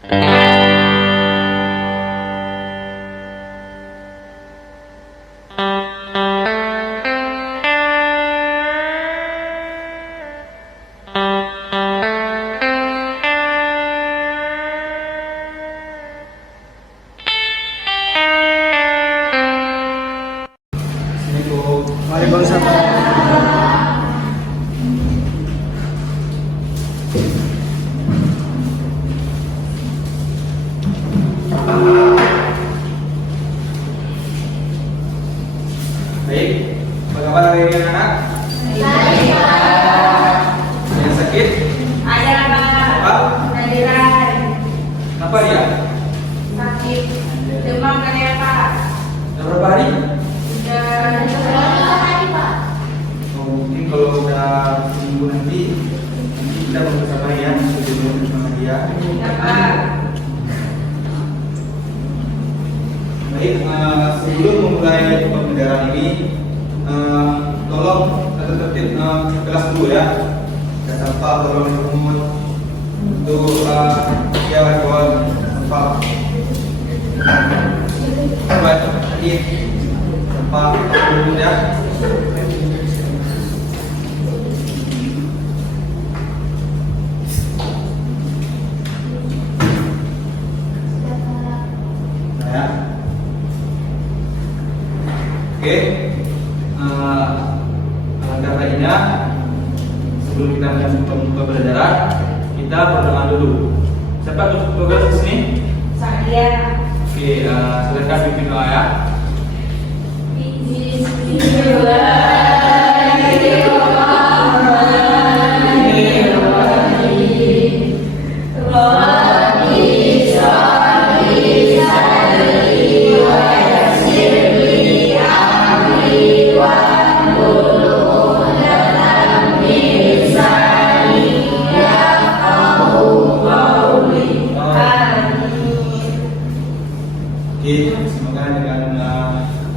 Mari bangsa. Baik, apa kabar hari ini anak? Baik, Pak. Yang sakit? Ada, Pak. Apa? Kehadiran. Apa dia? Sakit. Demam kan ya, Pak? Sudah berapa hari? Sudah 2 hari, Pak. Oh, mungkin kalau udah seminggu nanti kita bersama ya, sebelum bersama dia. Ya, Pak. Baik, sebelum memulai pembelajaran ini, tolong tata tertib kelas dulu ya. Dan sampah tolong dipungut untuk dia kawan sampah. Baik, ini sampah dulu ya. Ya. Oke, alangkah baiknya sebelum kita melanjutkan pembelajaran, kita berdoa dulu. Siapa tugas di sini? Saya. Oke, silakan bimbing doa ya. Oke, semoga dengan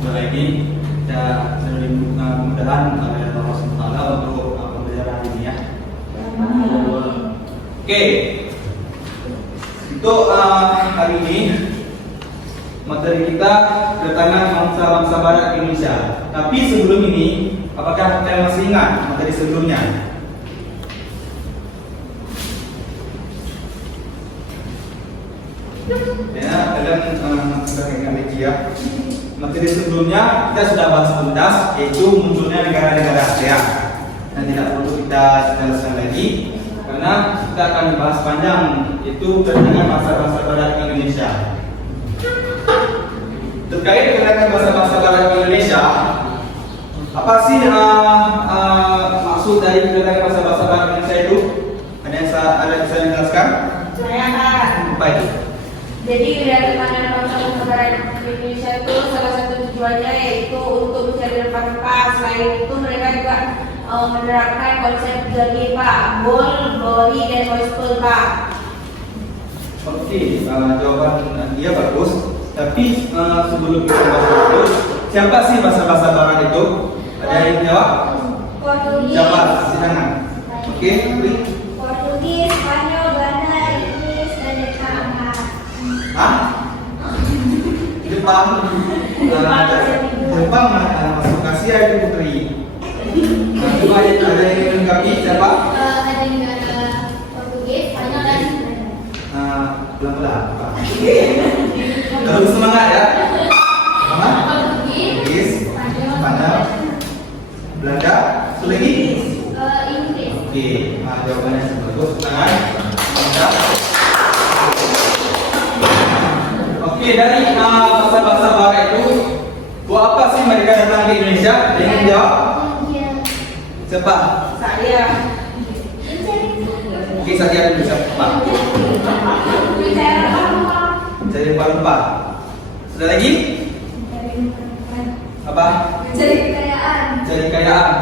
doa ini kita sering kemudahan oleh Allah SWT untuk pembelajaran ini ya. Oke, untuk hari ini materi kita kedatangan bangsa-bangsa Barat Indonesia. Tapi sebelum ini, apakah kalian masih ingat materi sebelumnya? Ya, kalian sudah ingat lagi ya. Materi sebelumnya kita sudah bahas tuntas, yaitu munculnya negara-negara ASEAN. Dan tidak perlu kita jelaskan lagi, karena kita akan bahas panjang, yaitu kedatangan bangsa-bangsa Barat ke Indonesia. Terkait kedatangan bangsa-bangsa Barat ke Indonesia, apa sih maksud dari kedatangan bangsa-bangsa Barat ke Indonesia itu? Ada yang bisa dijelaskan? Saya, Pak. Apa itu? Jadi kedatangan bangsa Barat Indonesia itu salah satu tujuannya yaitu untuk mencari rempah-rempah. Selain itu mereka juga menerapkan konsep jernih, Pak, bol, bori, dan moisture, Pak. Oke, jawaban dia bagus. Tapi sebelum kita bahas itu, siapa sih bahasa-bahasa Barat itu? Ada yang jawab? Portugis. Siapa? Silakan. Oke, beri. Portugis, Spanyol, Belanda, Inggris, dan Jepang. Hah? Jepang. Jepang masuk Asia itu putri. Coba ada yang melengkapi siapa? Ada negara Portugis, Spanyol, dan Belanda. Pelan-pelan. Terus semangat ya. Semangat. Portugis, Spanyol, Belanda, satu lagi? Inggris. Oke, jawabannya bagus. Tangan. Mantap. Oke, dari bahasa-bahasa Barat itu, buat apa sih mereka datang ke Indonesia? Ada yang ingin jawab? Siapa? Saya. Oke, saya dulu siapa? Mencari rempah-rempah. Sudah lagi? Apa? Mencari kekayaan. Mencari kekayaan.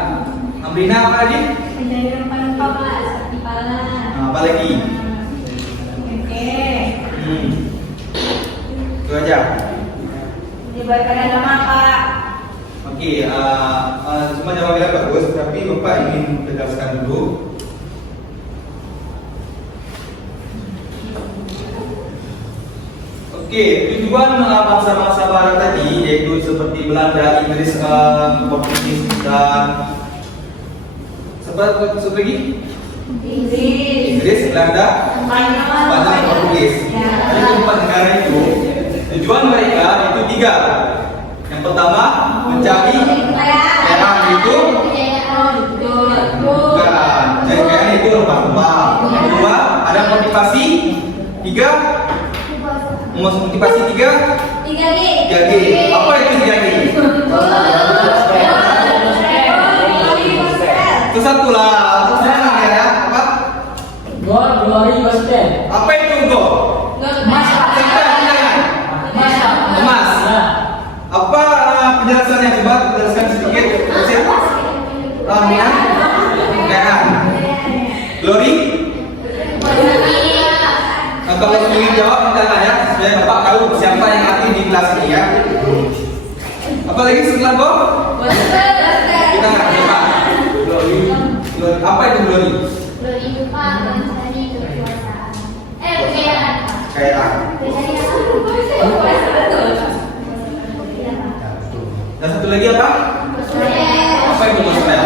Amrina apa lagi? Mencari rempah-rempah, Pak, seperti pala. Apa lagi? Oke. Itu aja. Menyebarkan agama, Pak. Oke, semua jawabannya bagus, tapi Bapak ingin tegaskan dulu. Oke, tujuan bangsa-bangsa barat tadi yaitu seperti Belanda, Inggris, Portugis dan seperti lagi? Inggris, Belanda, Spanyol, Portugis. Dari keempat negara itu tujuan mereka itu 3. Yang pertama mencari kekayaan itu bukan, cari kekayaan itu rempah-rempah. Yang kedua ada motivasi 3. Motivasi 3G. Apa itu 3G? Itu satu lah. Senang ya. Apa? Gold, glory, gospel. Apa itu gold? Emas. Apa penjelasannya? Coba jelaskan sedikit. Kekayaan. Glory? Kalau ingin jawab minta tanya supaya Bapak tahu siapa yang aktif di kelas ini ya. Apa lagi setelah gold? Kita nggak coba. Glory. Apa itu glory? Kekayaan. Dan satu lagi apa? Apa itu gospel?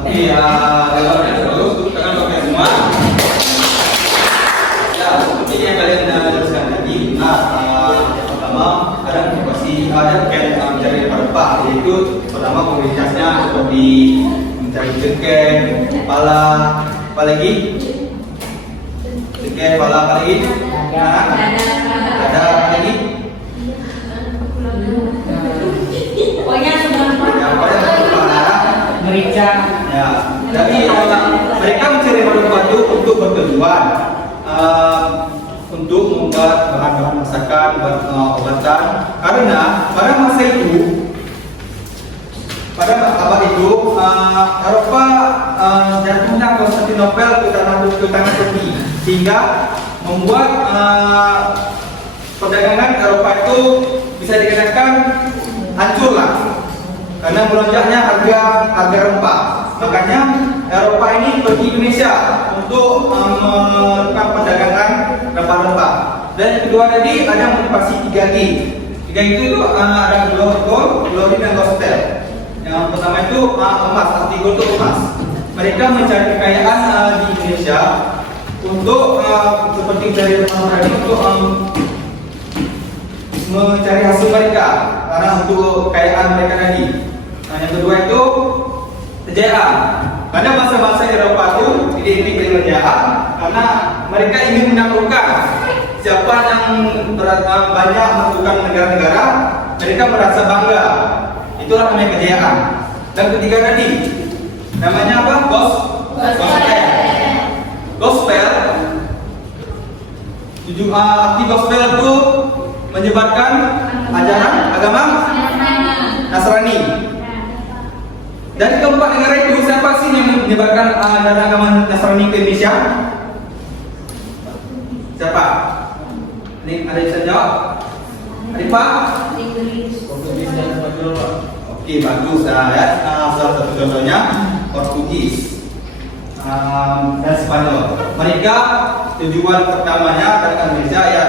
Oke, terus tangan pakai semua. Ya, seperti yang kalian jelaskan tadi. Pertama ada motivasi, ada kayak mencari rempah, yaitu pertama komunitasnya seperti mencari cengkeh, kepala, apa lagi? Cengkeh, kepala, apa lagi? Ada apa lagi? Merica. Ya, jadi mereka mencari rempah itu untuk bertujuan untuk membuat bahan-bahan masakan, obatan. Karena pada masa itu, pada abad itu, Eropa jatuhnya Konstantinopel ke tangan Turki, sehingga membuat perdagangan Eropa itu bisa dikatakan hancur lah. Karena melonjaknya harga rempah, makanya Eropa ini pergi Indonesia untuk melakukan perdagangan rempah-rempah. Dan yang kedua tadi ada motivasi 3G. 3G itu ada gold, glory dan gospel. Yang pertama itu emas, arti gold itu emas. Mereka mencari kekayaan di Indonesia untuk seperti dari tadi untuk mencari hasil mereka karena untuk kekayaan mereka tadi. Yang kedua itu kejayaan. Karena bangsa-bangsa Eropa itu identik dengan kejayaan karena mereka ingin menaklukkan siapa yang banyak melakukan negara-negara, mereka merasa bangga. Itulah namanya kejayaan. Dan ketiga tadi namanya apa? Gospel. Gospel. Arti gospel itu menyebarkan ajaran agama Nasrani. Dari keempat negara itu siapa sih yang menyebarkan ajaran agama Nasrani ke Indonesia? Siapa? Ini ada yang bisa jawab? Arifah? Portugis dan Spanyol. Oke, bagus ya. Salah satu contohnya Portugis dan Spanyol. Mereka tujuan pertamanya datang ke Indonesia ya,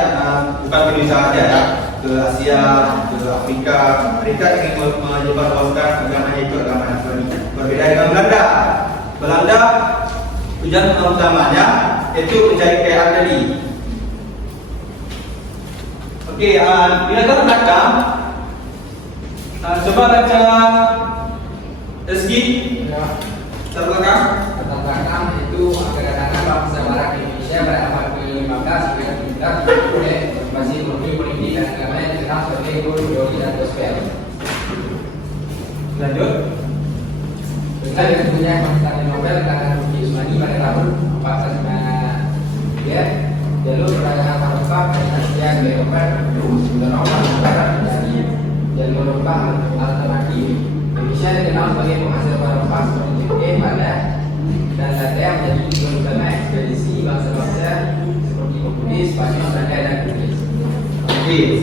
bukan ke Indonesia saja ya, ke Asia, ke Afrika. Mereka ingin menyebarluaskan agamanya itu agama Nasrani. Berbeda dengan Belanda. Belanda tujuan utamanya itu mencari kekayaan tadi. Oke, bila kita belakang, coba baca Rizky. Terbelakang. Belakang itu kedatangan bangsa barat di Indonesia pada abad ke-15 dengan diminta oleh masih politik dan agama yang dikenal sebagai glory dan gospel. Lanjut. Dengan tentunya Konstantinopel dengan Turki Utsmani pada tahun 493, jalur perdagangan rempah dari Asia ke Eropa terus Eropa Barat menjadi jalur rempah alternatif. Indonesia dikenal sebagai penghasil rempah seperti cengkeh, pada dan Tanda menjadi tujuan utama ekspedisi bangsa-bangsa seperti Portugis, Spanyol, Belanda dan Inggris.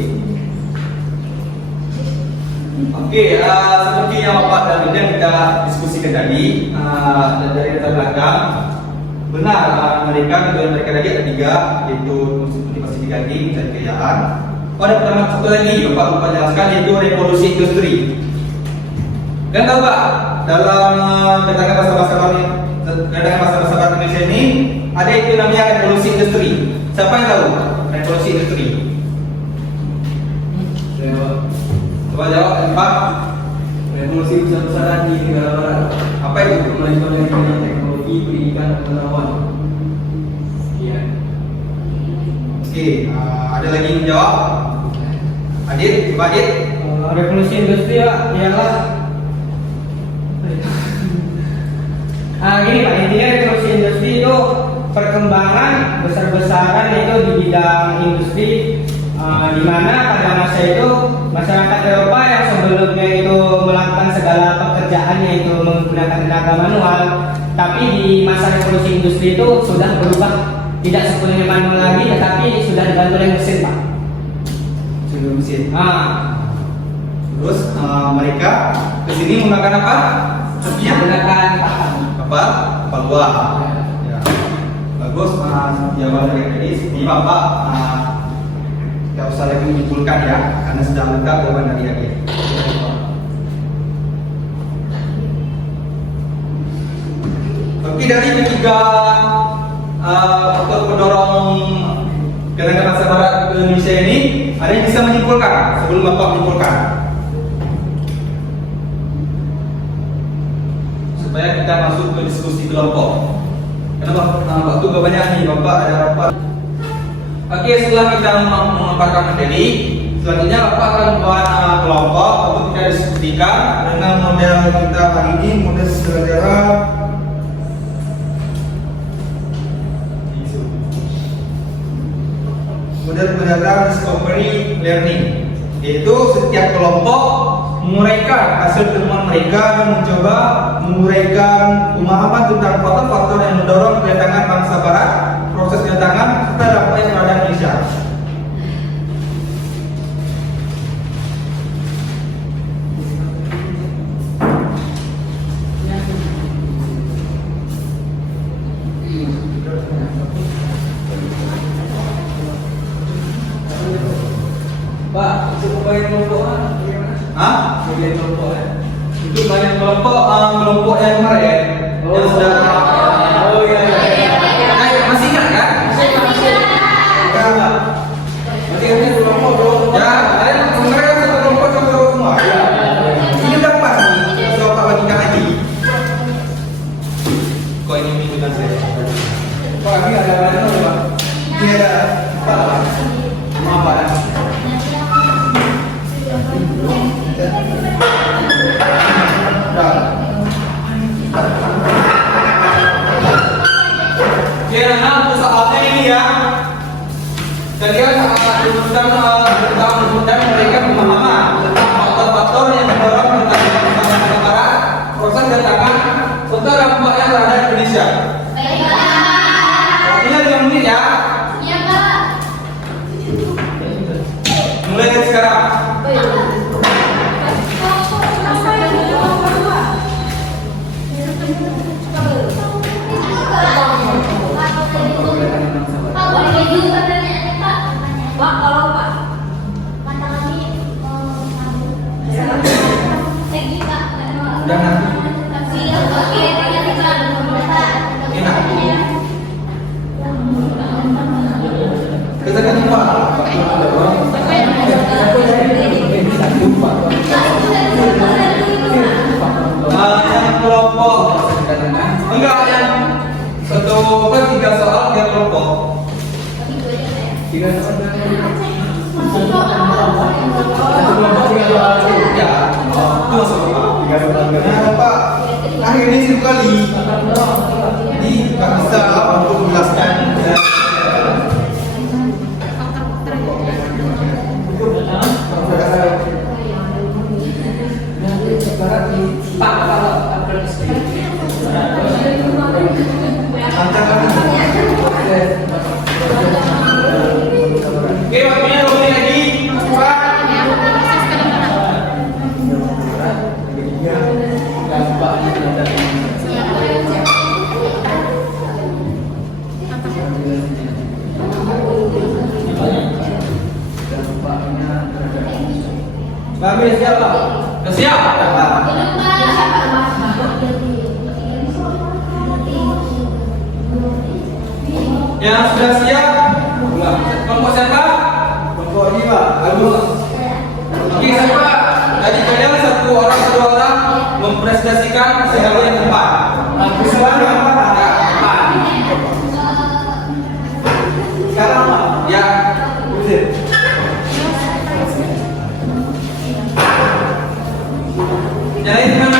Oke, seperti yang Bapak dan Bunda kita diskusikan tadi, dan dari latar belakang benar mereka tujuan mereka lagi ada 3, yaitu motivasi daging dan kekayaan. Oh, ada pertama satu lagi Bapak lupa jelaskan, yaitu revolusi industri. Kan tahu Pak, dalam keterangan bahasa bahasa Indonesia ini ada itu namanya revolusi industri. Siapa yang tahu revolusi industri? Coba jawab Pak. Revolusi besar-besaran di negara barat. Apa itu? Kemajuan dengan teknologi, pendidikan, dan pengetahuan. Iya. Oke, ada lagi yang jawab? Adit, coba Adit. Revolusi industri Pak ialah gini Pak, intinya revolusi industri itu perkembangan besar-besaran itu di bidang industri, di mana pada masa itu masyarakat Eropa yang sebelumnya itu melakukan segala pekerjaannya itu menggunakan tenaga manual, tapi di masa revolusi industri itu sudah berubah, tidak sepenuhnya manual lagi, tetapi sudah dibantu oleh mesin Pak. Sudah mesin. Terus mereka kesini menggunakan apa? Sepinya Menggunakan apa? Kapal luar. Ya. Bagus. Jawaban dari tadi. Ini Bapak tidak usah lagi menyimpulkan ya, karena sudah lengkap jawaban dari Adit. Oke, dari ketiga faktor pendorong kenaikan masa barat ke Indonesia ini, ada yang bisa menyimpulkan sebelum Bapak menyimpulkan? Supaya kita masuk ke diskusi kelompok. Karena waktu gak banyak nih, Bapak ada rapat. Oke, setelah kita memaparkan materi, selanjutnya Bapak akan membuat kelompok untuk kita diskusikan dengan model kita hari ini, model sederhana. Model berdasarkan discovery learning, yaitu setiap kelompok menguraikan hasil temuan mereka dan mencoba menguraikan pemahaman tentang faktor-faktor yang mendorong kedatangan bangsa barat, proses kedatangan, serta dampaknya terhadap Indonesia. Pak, cukup banyak kelompoknya. Hah? Bagian kelompoknya. Itu banyak kelompok yang kemarin yang sudah. Oh iya. Masih ingat kan? Masih ada kelompok dong. Ya, mereka satu kelompok semua. Ya. Ini udah pas nih, coba Pak bagikan lagi. Kok ini mingguan saya? Pak, ini ada mana nih Pak? Ini ada Pak. Maaf Pak. Karena untuk soalnya ini ya, kalian tentang mereka pemahaman tentang faktor-faktor yang mendorong tentang barat, proses kedatangan, serta dampaknya terhadap Indonesia. Waktunya 5 menit ya. Mulai dari sekarang. Pak, kalau Pak Kita jumpa. Yang kelompok enggak, yang satu kan 3 soal 3 kelompok. 3 soal. Ya, itu masuk Pak. 3 soal. Nah, Pak, akhir ini 10 kali. Jadi nggak bisa untuk menjelaskan. Oke, waktunya 2 menit lagi. Pak. Dampaknya terhadap industri. Kami siapa? Sudah siap? Yang sudah siap? Kelompok siapa? Kelompok ini Pak. Bagus. Oke, siapa? Tadi kalian satu orang mempresentasikan segala yang tepat. Sekarang apa? Ya, tepat. Sekarang apa? Ya, Usir. yang lain gimana?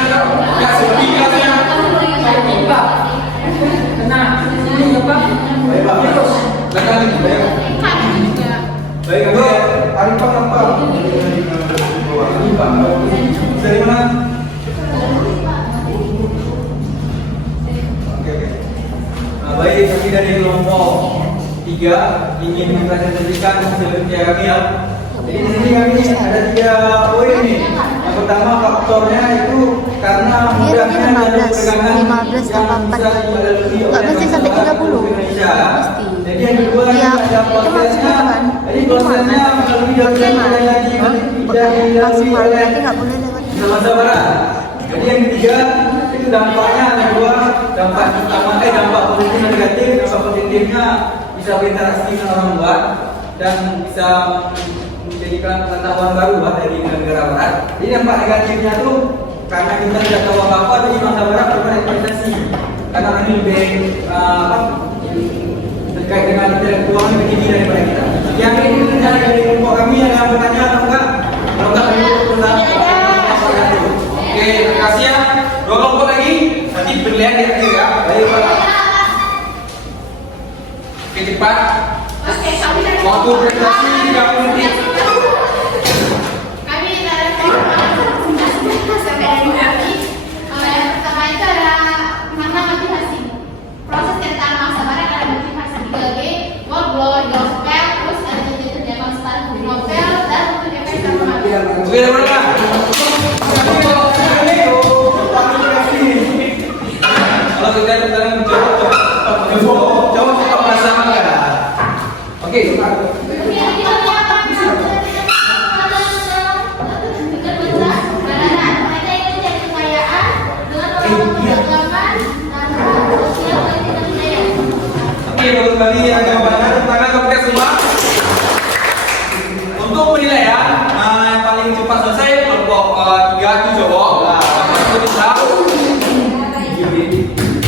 Ya, seperti kelasnya. Baik Pak. Belakang lagi, baik. Baik Kami. Arifah nampak. Dari mana? Oke. Baik, kami dari kelompok 3 ingin mempresentasikan hasil kerja kami ya. Jadi di sini kami ada 3 poin nih. Yang pertama faktornya itu karena mudahnya jalur perdagangan yang bisa dilalui oleh Nggak mesti sampai 30. Indonesia. Mesti. Jadi yang kedua ini Iya, ada itu prosesnya. maksudnya kan? Jadi prosesnya melalui jalur yang lagi Maksimal berarti nggak boleh lewat. Sumatera Barat. Jadi yang ketiga itu dampaknya ada 2, dampak pertama dampak positif dan negatif. Dampak positifnya bisa berinteraksi dengan orang luar dan bisa menjadikan pengetahuan baru dari negara barat. Jadi dampak negatifnya tuh karena kita tidak tahu apa-apa, jadi bangsa barat berorientasi karena ini lebih terkait dengan intelektual lebih tinggi daripada kita. Yang ini dari kelompok kami yang bertanya atau enggak? Kalau enggak, kami Oke, terima kasih ya. 2 kelompok lagi. Nanti penilaian di akhir ya. baik Pak. Oke, cepat. Waktu presentasi 30 menit. Kami dari sampai dari kami. Yang pertama itu ada mana motivasi. Proses keretaan masa barat ada motivasi 3G, work blower, gospel, terus ada jenis demonstran novel dan untuk efek sama. Oke, teman-teman. Kalau kita sekarang coba merasakan. Oke, oke, bagus sekali ya jawabannya. Tangan ke kita semua. Untuk penilaian, yang paling cepat selesai kelompok 3 itu cowok. Itu bisa.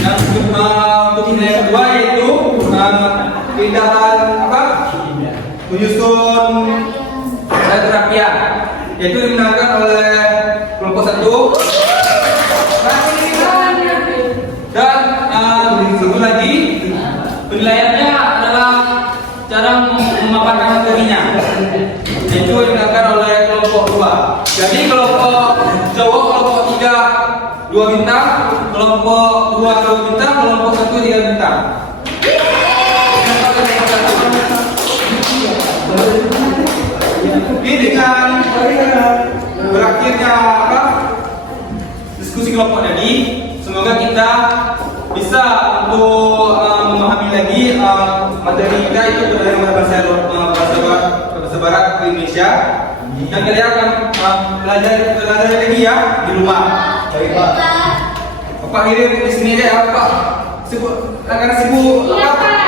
Yang untuk nilai kedua yaitu tindakan apa? Menyusun terapian, yaitu dimenangkan oleh kelompok 1. Dan satu lagi penilaiannya adalah cara memaparkan materinya, yaitu dimenangkan oleh kelompok 2. Jadi kelompok cowok kelompok 3 2 bintang, kelompok 2 2 bintang, kelompok 1 3 bintang. Ini dengan berakhirnya apa? Diskusi kelompok tadi, semoga kita bisa untuk memahami lagi materi kita itu berdasarkan bahasa barat di Indonesia. Dan kalian akan belajar lagi ya di rumah. Baik Pak. Bapak akhirnya di sini aja ya Pak. Sibuk, karena sibuk apa?